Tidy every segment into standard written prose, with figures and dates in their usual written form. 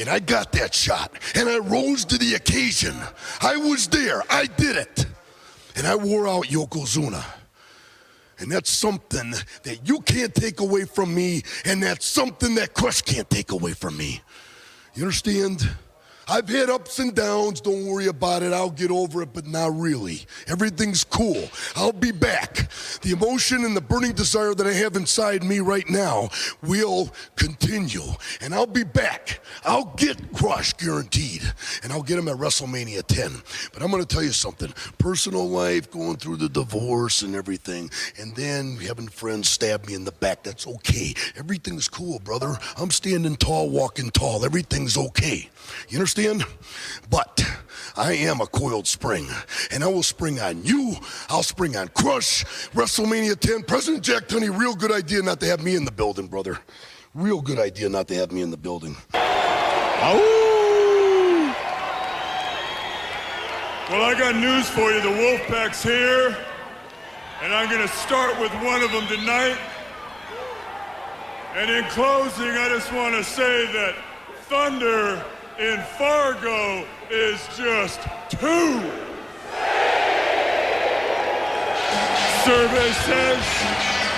And I got that shot, and I rose to the occasion. I was there, I did it. And I wore out Yokozuna. And that's something that you can't take away from me, and that's something that Crush can't take away from me. You understand? I've had ups and downs, don't worry about it, I'll get over it, but not really. Everything's cool, I'll be back. The emotion and the burning desire that I have inside me right now will continue, and I'll be back. I'll get Crush, guaranteed, and I'll get him at WrestleMania 10. But I'm gonna tell you something, personal life, going through the divorce and everything, and then having friends stab me in the back, that's okay. Everything's cool, brother. I'm standing tall, walking tall, everything's okay. You understand? But I am a coiled spring, and I will spring on you, I'll spring on Crush, WrestleMania 10. President Jack Tunney, real good idea not to have me in the building, brother. Real good idea not to have me in the building. Oh! Well, I got news for you. The Wolfpack's here, and I'm going to start with one of them tonight. And in closing, I just want to say that Thunder in Fargo is just 2. Survey says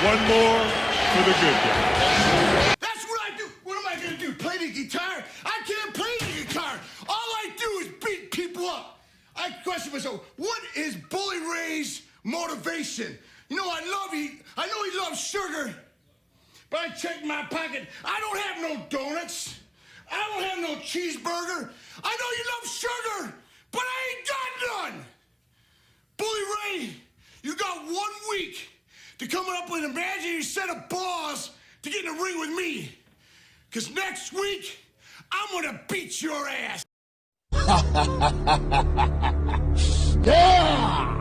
1 more for the good guy. That's what I do. What am I going to do? Play the guitar? I can't play the guitar. All I do is beat people up. I question myself, what is Bully Ray's motivation? You know, I know he loves sugar, but I check my pocket. I don't have no donuts. I don't have no cheeseburger. I know you love sugar, but I ain't got none. Bully Ray, you got 1 week to come up with an imaginary set of balls to get in the ring with me. Because next week, I'm going to beat your ass. Yeah!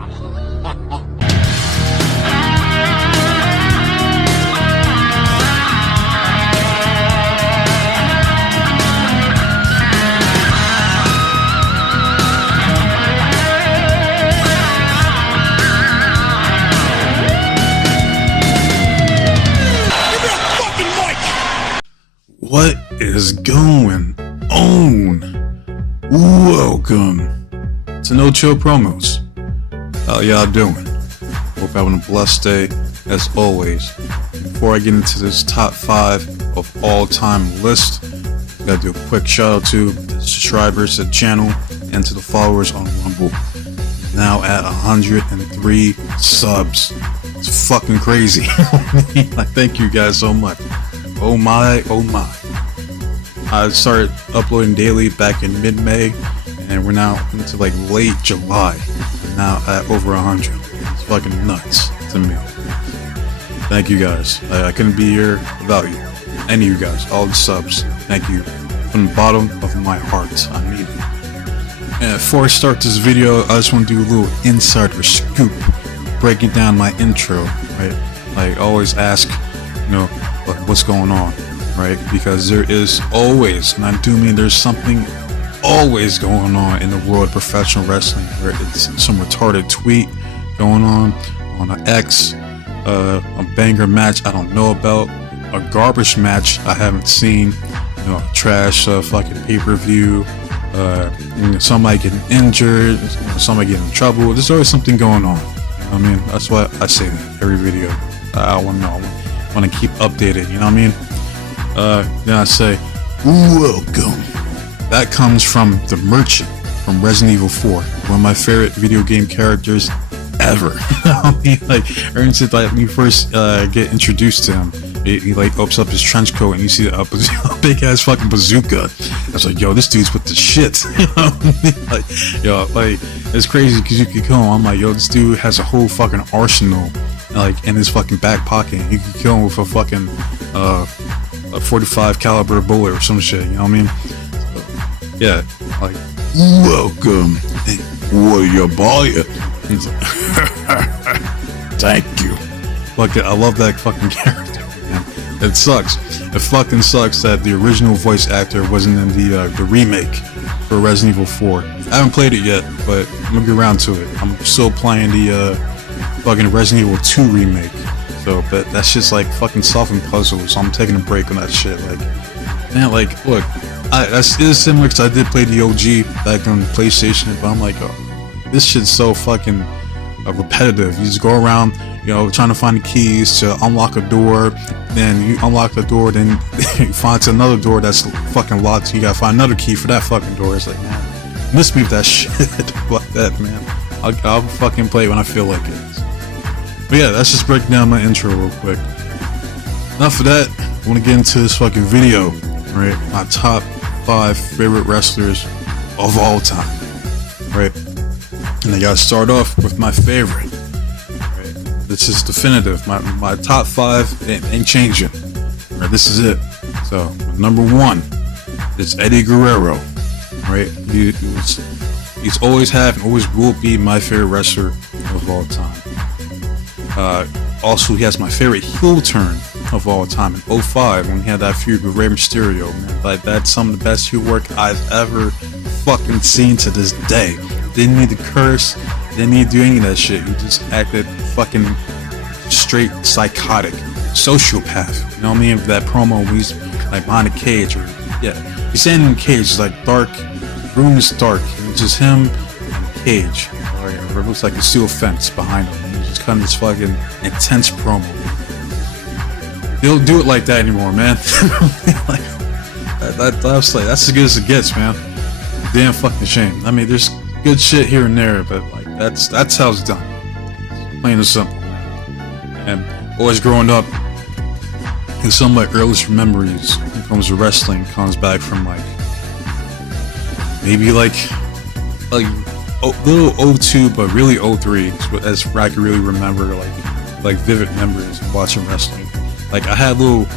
What is going on? Welcome to No Chill Promos. How y'all doing? Hope having a blessed day as always. Before I get into this top 5 of all time list, I gotta do a quick shout out to the subscribers to the channel and to the followers on Rumble. Now at 103 subs. It's fucking crazy. I thank you guys so much. Oh my, oh my. I started uploading daily back in mid-May, and we're now into like late July, and now at over 100. It's fucking nuts to me. Thank you guys. I couldn't be here without you. Any of you guys, all the subs. Thank you from the bottom of my heart. I need it. And before I start this video, I just want to do a little insider scoop, breaking down my intro, right? Like always ask, you know, what's going on, right? Because there is always, and I do mean there's something always going on in the world of professional wrestling, where it's some retarded tweet going on an X, a banger match I don't know about, a garbage match I haven't seen, you know, trash fucking pay-per-view, you know, somebody getting injured, somebody getting in trouble. There's always something going on. You know what I mean? That's why I say that every video. I want to know. I want to keep updated, you know what I mean? Then I say, welcome. That comes from the Merchant from Resident Evil 4, one of my favorite video game characters ever. I mean, like, ever since like, when you first get introduced to him, he like opens up his trench coat and you see a big ass fucking bazooka. I was like, yo, this dude's with the shit. You know what I mean? Like, yo, like, it's crazy because you could kill him. I'm like, yo, this dude has a whole fucking arsenal, like, in his fucking back pocket. You can kill him with a fucking a 45 caliber bullet or some shit, you know what I mean? So, yeah, like, welcome. Hey, what are you buying? He's like, thank you. Fuck it, I love that fucking character, man. It sucks. It fucking sucks that the original voice actor wasn't in the remake for Resident Evil 4. I haven't played it yet, but I'm gonna get around to it. I'm still playing the fucking Resident Evil 2 remake. So, but that shit's like fucking solving puzzles, so I'm taking a break on that shit. Like, man, like, look, That's it is similar because I did play the OG back on PlayStation, but I'm like, oh, this shit's so fucking repetitive. You just go around, trying to find the keys to unlock a door. Then you unlock the door, then you find another door that's fucking locked. So you gotta find another key for that fucking door. It's like, man, miss me with that shit like that, man. I'll fucking play it when I feel like it. But yeah, let's just break down my intro real quick. Enough of that. I want to get into this fucking video, right? My top 5 favorite wrestlers of all time, right? And I gotta start off with my favorite. Right? This is definitive. My top 5 ain't changing. Right? This is it. So number 1 is Eddie Guerrero. Right? He's always have and always will be my favorite wrestler of all time. Also, he has my favorite heel turn of all time in 05 when he had that feud with Rey Mysterio. Man, like that's some of the best heel work I've ever fucking seen to this day. Didn't need to curse, didn't need to do any of that shit. He just acted fucking straight psychotic, sociopath. You know what I mean? That promo when he's like behind a cage, or he's standing in a cage. It's like dark, the room is dark, and it's just him in a cage, or it looks like a steel fence behind him. And he's just cutting this fucking intense promo. They don't do it like that anymore, man. Like, that's as good as it gets, man. Damn fucking shame. I mean, there's good shit here and there, but like that's how it's done. Plain and simple, man. And always growing up, and some of my earliest memories when it comes to wrestling comes back from like maybe like little 02, but really 03. That's where I can really remember like vivid memories of watching wrestling. Like I had little,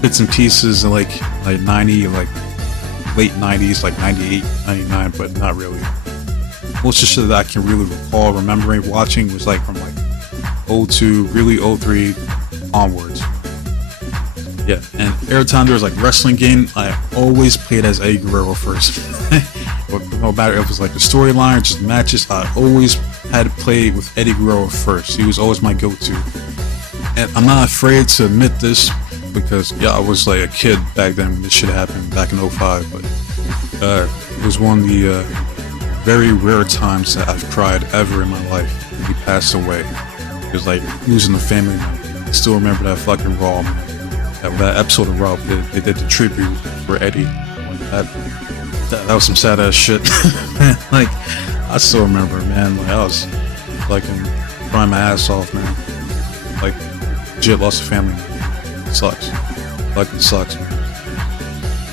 bits and pieces in like 90, like late 90s, like 98, 99, but not really. Most of the shit that I can really recall remembering watching was like from like 02, really 03 onwards. Yeah, and every time there was like wrestling game, I always played as Eddie Guerrero first. No matter if it was like the storyline or just matches, I always had to play with Eddie Guerrero first. He was always my go-to. And I'm not afraid to admit this because, I was like a kid back then when this shit happened back in 05, but it was one of the very rare times that I've cried ever in my life when he passed away. It was like losing a family member. I still remember that fucking Raw, that episode of Raw, they did the tribute for Eddie. That was some sad ass shit. Like, I still remember, man, like I was fucking crying my ass off, man. Like, legit lost a family. It sucks. Fucking sucks, man.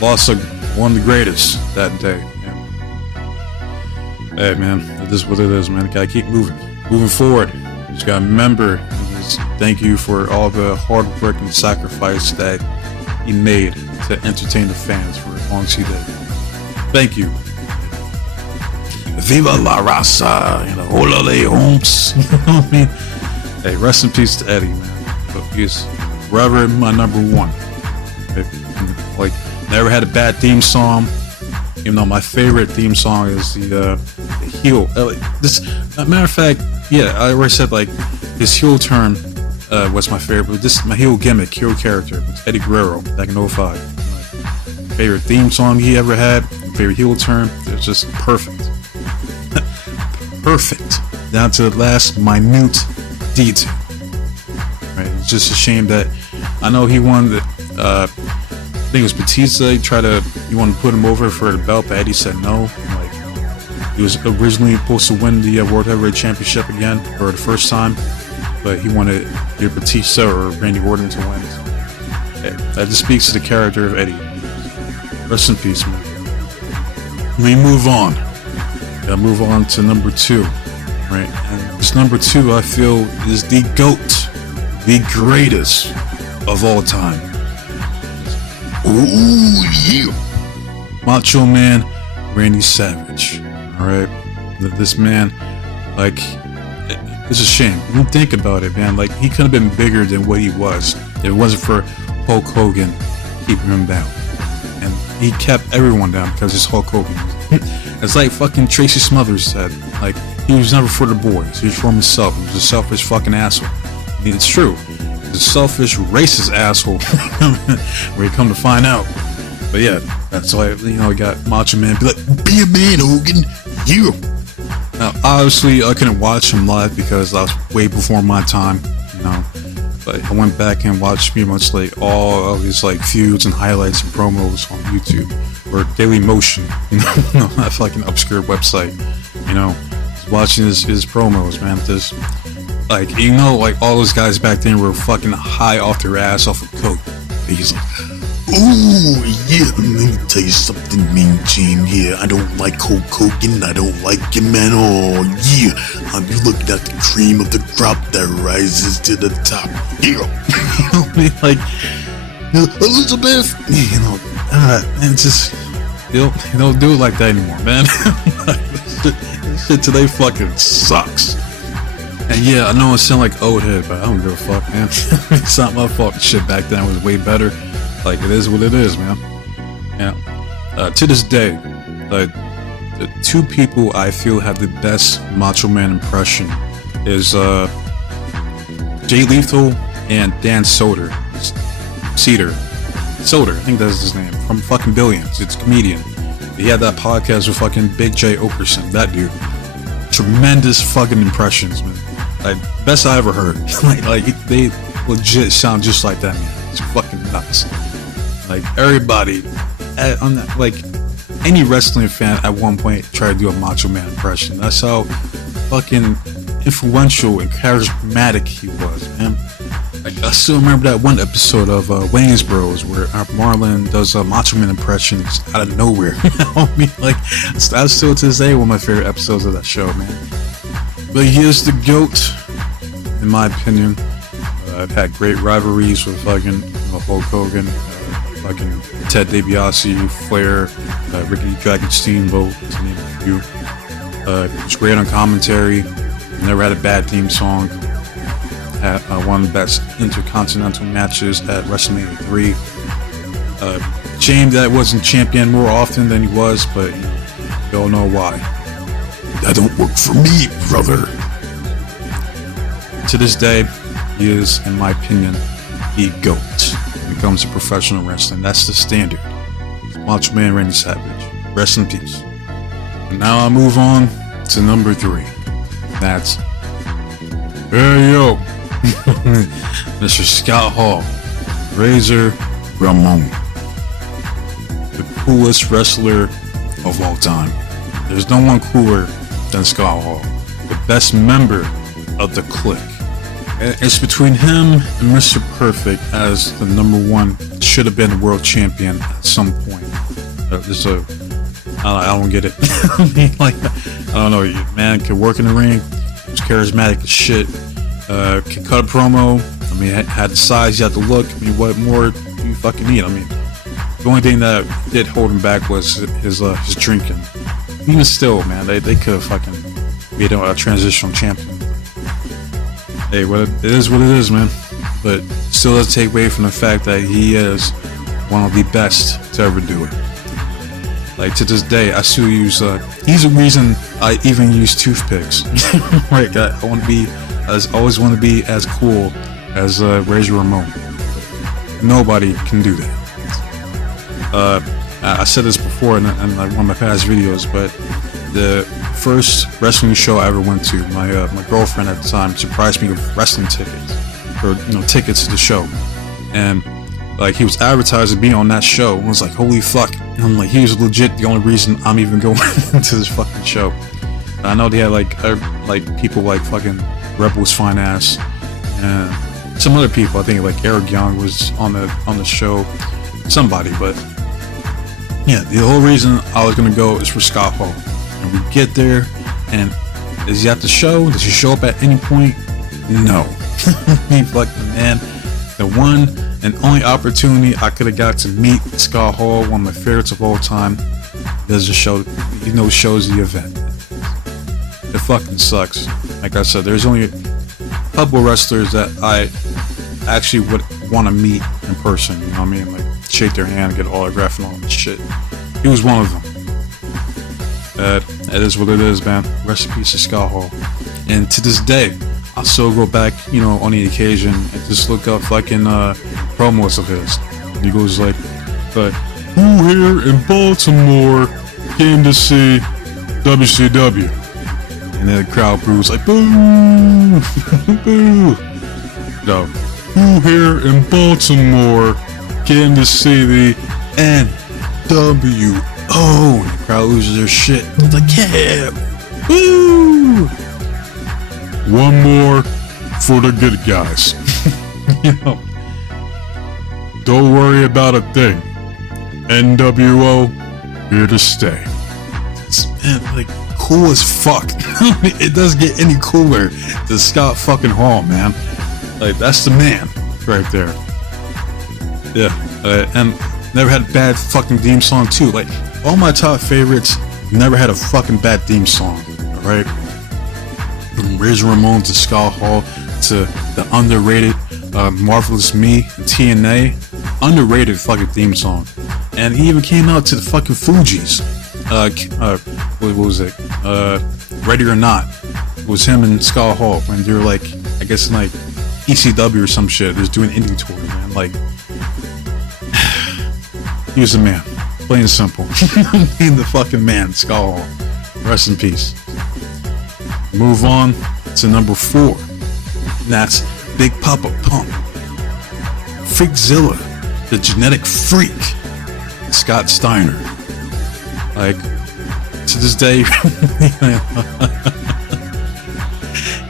Lost one of the greatest that day. Man. Hey, man, this is what it is, man. Gotta keep moving forward. Just gotta remember. Thank you for all the hard work and sacrifice that he made to entertain the fans for as long as he did. Thank you. Viva la raza, hola de homes. You know what I mean? Hey, rest in peace to Eddie, man. But he's forever my number 1. Like, never had a bad theme song. Even though my favorite theme song is the heel. This, matter of fact, I already said like his heel turn was my favorite. But this is my heel gimmick, heel character. It's Eddie Guerrero back in 05. My favorite theme song he ever had. Favorite heel turn. It's just perfect. Perfect. Down to the last minute detail. Right? It's just a shame that I know he wanted I think it was Batista. He wanted to put him over for the belt, but Eddie said no. Like, he was originally supposed to win the World Heavyweight Championship again for the first time, but he wanted either Batista or Randy Orton to win. That just speaks to the character of Eddie. Rest in peace, man. We move on. Gotta move on to number 2, right? And this number 2, I feel, is the GOAT, the greatest of all time. Ooh, yeah. Macho Man, Randy Savage. All right, this man, like, it's a shame. You don't think about it, man. Like, he could have been bigger than what he was if it wasn't for Hulk Hogan keeping him down. And he kept everyone down because it's Hulk Hogan. It's like fucking Tracy Smothers said. Like, he was never for the boys. He was for himself. He was a selfish fucking asshole. I mean, it's true. He's a selfish, racist asshole. Where you come to find out. But yeah, that's why, I got Macho Man be like, be a man, Hogan, you. Now, obviously, I couldn't watch him live because I was way before my time, But I went back and watched pretty much like all of his like feuds and highlights and promos on YouTube or Daily Motion, that fucking obscure website, watching his promos, man. Just like, like all those guys back then were fucking high off their ass off of coke. He's like, ooh, yeah, let me tell you something, Mean Gene. Yeah, I don't like Hulk Hogan. I don't like him at all. Yeah, I'm looking at the cream of the crop that rises to the top. Yeah. like, Elizabeth. And just, you don't do it like that anymore, man. This shit today fucking sucks. And yeah, I know it sound like old head, but I don't give a fuck, man. It's not my fault. Shit back then was way better. Like, it is what it is, man. Yeah. To this day, the two people I feel have the best Macho Man impression is Jay Lethal and Dan Soder. Soder, I think that's his name, from fucking Billions. It's a comedian. He had that podcast with fucking Big J Okerson. That dude. Tremendous fucking impressions, man. Like, best I ever heard. like they legit sound just like that, man. It's fucking nuts. Like, everybody, on that, like, any wrestling fan at one point tried to do a Macho Man impression. That's how fucking influential and charismatic he was, man. Like, I still remember that one episode of Wayne's Bros where Marlon does Macho Man impressions out of nowhere. Like, that's still to this day one of my favorite episodes of that show, man. But he is the GOAT, in my opinion. I've had great rivalries with fucking Hulk Hogan, fucking Ted DiBiase, Flair, Ricky Dragon Steamboat, to name a few. He was great on commentary. Never had a bad theme song. Had one of the best intercontinental matches at WrestleMania 3. Shame that I wasn't champion more often than he was, but you all know why. That don't work for me, brother. To this day, he is, in my opinion, the GOAT when it comes to professional wrestling. That's the standard. Macho Man Randy Savage. Rest in peace. And now I move on to number 3. That's hey yo, Mr. Scott Hall, Razor Ramon, the coolest wrestler of all time. There's no one cooler than Scott Hall, the best member of the Clique. It's between him and Mr. Perfect as the number 1, should have been the world champion at some point. I don't get it. I don't know, man can work in the ring, was charismatic as shit, can cut a promo, had the size, you had the look, what more do you fucking need? The only thing that did hold him back was his drinking. Even still, man, they could have fucking made him a transitional champion. Hey, it is what it is, man. But still doesn't take away from the fact that he is one of the best to ever do it. Like, to this day, I still use, he's the reason I even use toothpicks. Right, I always want to be as cool as Razor Ramon. Nobody can do that. I said this before in like one of my past videos, but the first wrestling show I ever went to, my girlfriend at the time surprised me with wrestling tickets, or tickets to the show, and like he was advertised to be on that show. And I was like, holy fuck! And I'm like, he was legit the only reason I'm even going to this fucking show. And I know they had like people like fucking Rebel's Fine Ass, and some other people. I think like Eric Young was on the show, somebody, but. Yeah, the whole reason I was gonna go is for Scott Hall. And we get there, and is he at the show? Does he show up at any point? No. He's like, man, the one and only opportunity I could have got to meet Scott Hall, one of my favorites of all time, does the show, shows the event. It fucking sucks. Like I said, there's only a couple wrestlers that I actually would want to meet in person, you know what I mean? Like, shake their hand, get an autograph and all that shit. He was one of them. It is what it is, man. Rest in peace to Scott Hall. And to this day, I still go back, on the occasion and just look up fucking promos of his. And he goes like, but who here in Baltimore came to see WCW? And then the crowd boos like, boo, boo. No, who here in Baltimore came to see the NWO? And the crowd loses their shit. It's like, yeah, woo. One more for the good guys. You know, don't worry about a thing. NWO here to stay. It's, man, like, cool as fuck. It doesn't get any cooler than Scott fucking Hall, man. Like, that's the man right there. Yeah, and never had a bad fucking theme song too. Like, all my top favorites never had a fucking bad theme song. Alright, from Razor Ramon to Scott Hall to the underrated Marvelous Me, TNA, underrated fucking theme song. And he even came out to the fucking Fugees. What was it? Ready or Not. It was him and Scott Hall when they were like, I guess in like ECW or some shit. They're doing indie tour, man. Like, he was a man. Plain and simple. Being the fucking man, Scott Hall. Rest in peace. Move on to number 4. That's Big Papa Pump. Freakzilla, the genetic freak, Scott Steiner. Like, to this day,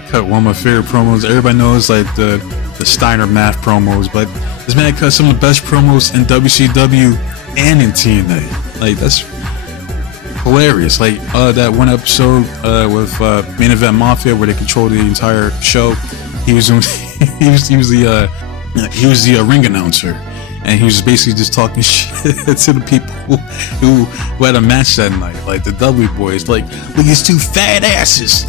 cut one of my favorite promos. Everybody knows like the Steiner math promos, but this man cut some of the best promos in WCW and in TNA. Like, that's hilarious. Like that one episode with Main Event Mafia where they controlled the entire show. He was the ring announcer, and he was basically just talking shit to the people who had a match that night, like the Dudley Boys. Like, look at these 2 fat asses.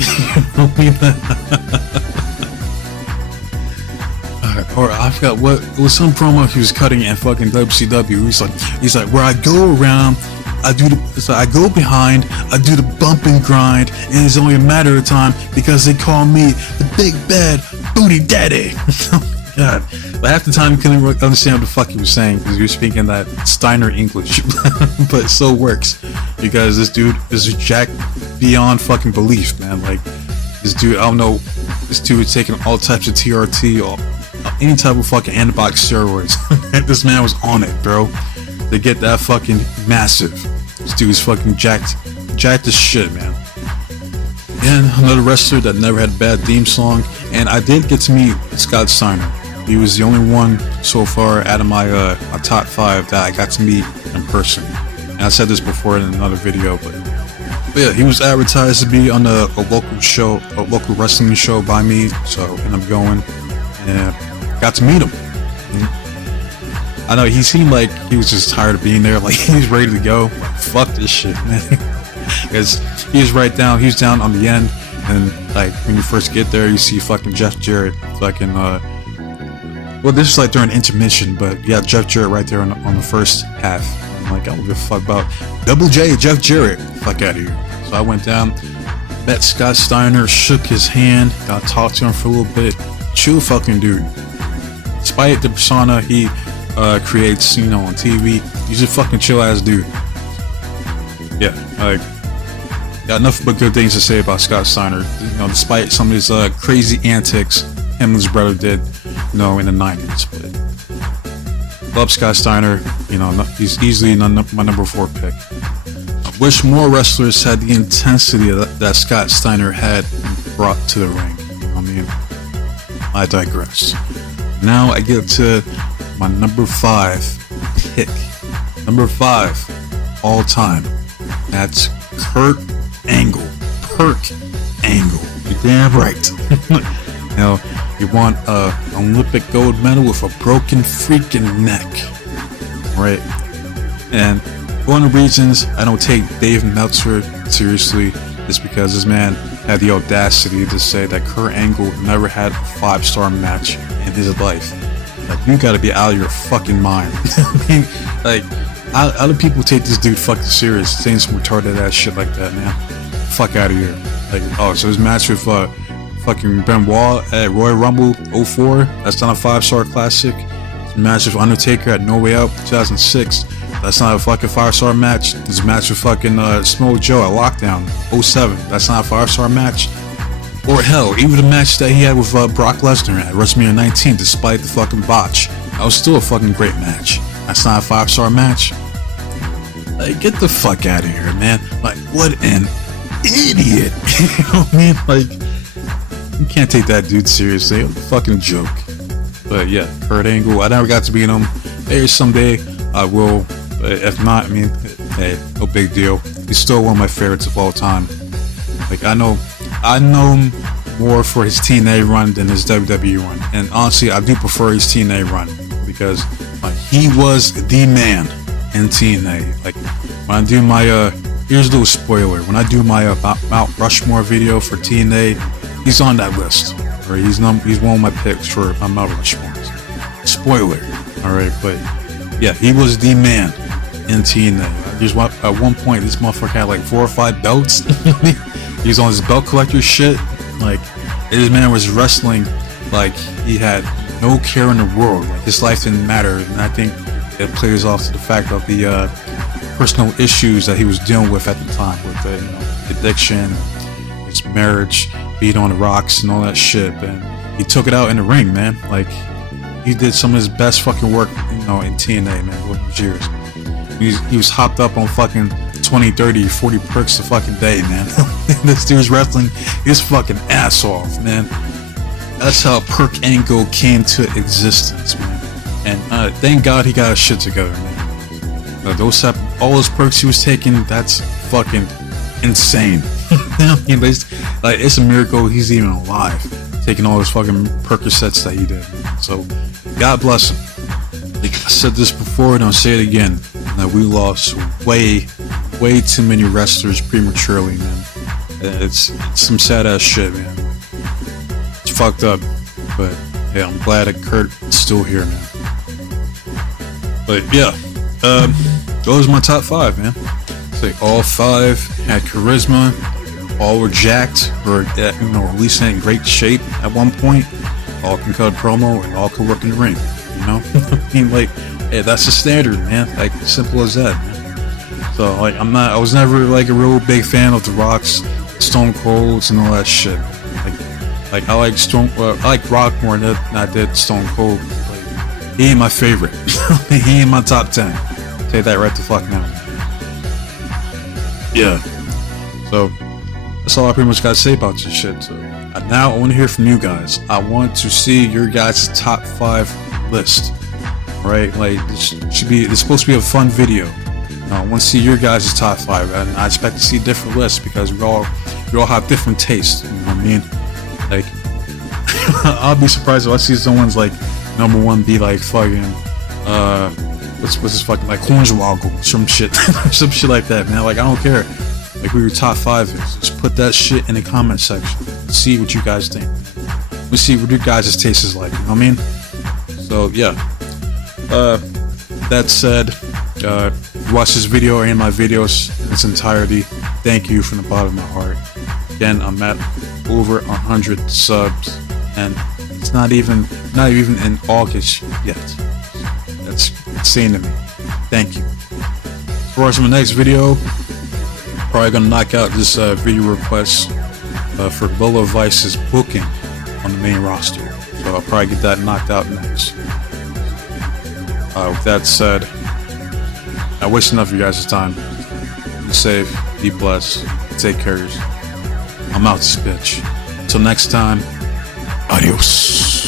Or I forgot what it was, some promo he was cutting in fucking WCW. He's like, where I go around, I go behind, I do the bump and grind, and it's only a matter of time because they call me the big bad booty daddy. God, but half the time you couldn't understand what the fuck he was saying because he was speaking that Steiner English. But it still works because this dude is jacked beyond fucking belief, man. Like, this dude, I don't know, this dude is taking all types of TRT or any type of fucking anabolic steroids. This man was on it, bro. To get that fucking massive. This dude is fucking jacked as shit, man. And another wrestler that never had a bad theme song, and I did get to meet Scott Steiner. He was the only one so far out of my top 5 that I got to meet in person. And I said this before in another video, but yeah, he was advertised to be on a local wrestling show by me, so I ended up going and got to meet him. I know he seemed like he was just tired of being there, like he was ready to go. Like, fuck this shit, man. Because he was down on the end, and like when you first get there, you see fucking Jeff Jarrett, fucking well, this is like during intermission, but yeah, Jeff Jarrett right there on the first half. I'm like, I don't give a fuck about Double J, Jeff Jarrett, fuck out of here. So I went down, met Scott Steiner, shook his hand, got to talk to him for a little bit. Chill fucking dude. Despite the persona he creates, you know, on TV, he's a fucking chill ass dude. Yeah, like, got nothing but good things to say about Scott Steiner. You know, despite some of his crazy antics him and his brother did, you know, in the 90s. But love Scott Steiner. You know, he's easily my number 4 pick. I wish more wrestlers had the intensity that Scott Steiner had brought to the ring. I mean, I digress. Now I get to my number 5 pick. Number 5 all time. That's Perc Angle. Perc Angle. You're damn right. You know, you want an Olympic gold medal with a broken freaking neck. Right? And one of the reasons I don't take Dave Meltzer seriously is because this man had the audacity to say that Perc Angle never had a 5-star match in his life. Like, you gotta be out of your fucking mind. I mean, like, how do people take this dude fucking serious, saying some retarded ass shit like that, man? Fuck out of here. Like, oh, so his match with fucking Benoit at Royal Rumble 04, that's not a 5-star classic. His match with Undertaker at No Way Out 2006, That's not a fucking 5-star match. This match with fucking Smoke Joe at Lockdown 07. That's not a 5-star match. Or hell, even the match that he had with Brock Lesnar at WrestleMania 19, despite the fucking botch, that was still a fucking great match. That's not a 5-star match. Like, get the fuck out of here, man. Like, what an idiot. You know what I mean? Like, you can't take that dude seriously. It was a fucking joke. But yeah, Perc Angle, I never got to beat him. Maybe someday I will. But if not, I mean, hey, no big deal. He's still one of my favorites of all time. Like, I know him more for his TNA run than his WWE run. And honestly, I do prefer his TNA run because like, he was the man in TNA. Like, when I do my, here's a little spoiler. When I do my Mount Rushmore video for TNA, he's on that list. Or he's one of my picks for my Mount Rushmore. Spoiler. Alright, but yeah, he was the man in TNA. At one point, this motherfucker had like 4 or 5 belts. He's on his belt collector shit. Like, this man was wrestling like he had no care in the world. Like, his life didn't matter. And I think it plays off to the fact of the personal issues that he was dealing with at the time, with the addiction, his marriage, being on the rocks, and all that shit. And he took it out in the ring, man. Like, he did some of his best fucking work, in TNA, man, with his years. He was hopped up on fucking 20, 30, 40 perks a fucking day, man. This dude was wrestling his fucking ass off, man. That's how Perc Angle came to existence, man. And thank God he got his shit together, man. All those perks he was taking, that's fucking insane. I mean, it's a miracle he's even alive, taking all those fucking Percocets that he did. So, God bless him. Like I said this before, and I'll say it again, that we lost way too many wrestlers prematurely, man. It's some sad ass shit, man. It's fucked up, but yeah, I'm glad that Kurt is still here, man. But yeah, those are my top 5, man. Say all 5 had charisma, all were jacked, or at least in great shape at one point. All can cut a promo and all can work in the ring. I mean, like, hey, that's the standard, man. Like, simple as that, man. So, like, I was never like a real big fan of The Rock's, Stone Cold's, and all that shit. Like I like Rock more than I did Stone Cold. Like, he ain't my favorite. He ain't my top 10. Say that right the fuck now. Yeah. So that's all I pretty much got to say about this shit. So now I want to hear from you guys. I want to see your guys' top 5 list. Right? Like, it's supposed to be a fun video. I want to see your guys' top 5, and I expect to see different lists because we all have different tastes. You know what I mean? Like, I'll be surprised if I see someone's like number 1 be like fucking what's this fucking like Hornswoggle, some shit, some shit like that, man. Like, I don't care. Like, who your top 5 is. Just put that shit in the comment section. See what you guys think. Let's see what your guys' taste is like. You know what I mean? So yeah. That said, watch this video and my videos in its entirety. Thank you from the bottom of my heart. Again, I'm at over 100 subs, and it's not even in August yet. That's insane to me. Thank you. As far as my next video, probably gonna knock out this video request for Lola Vice's booking on the main roster. So I'll probably get that knocked out next. With that said, I waste enough of you guys' time. Be safe, be blessed, take care of yourself. I'm out this bitch. Until next time, adios.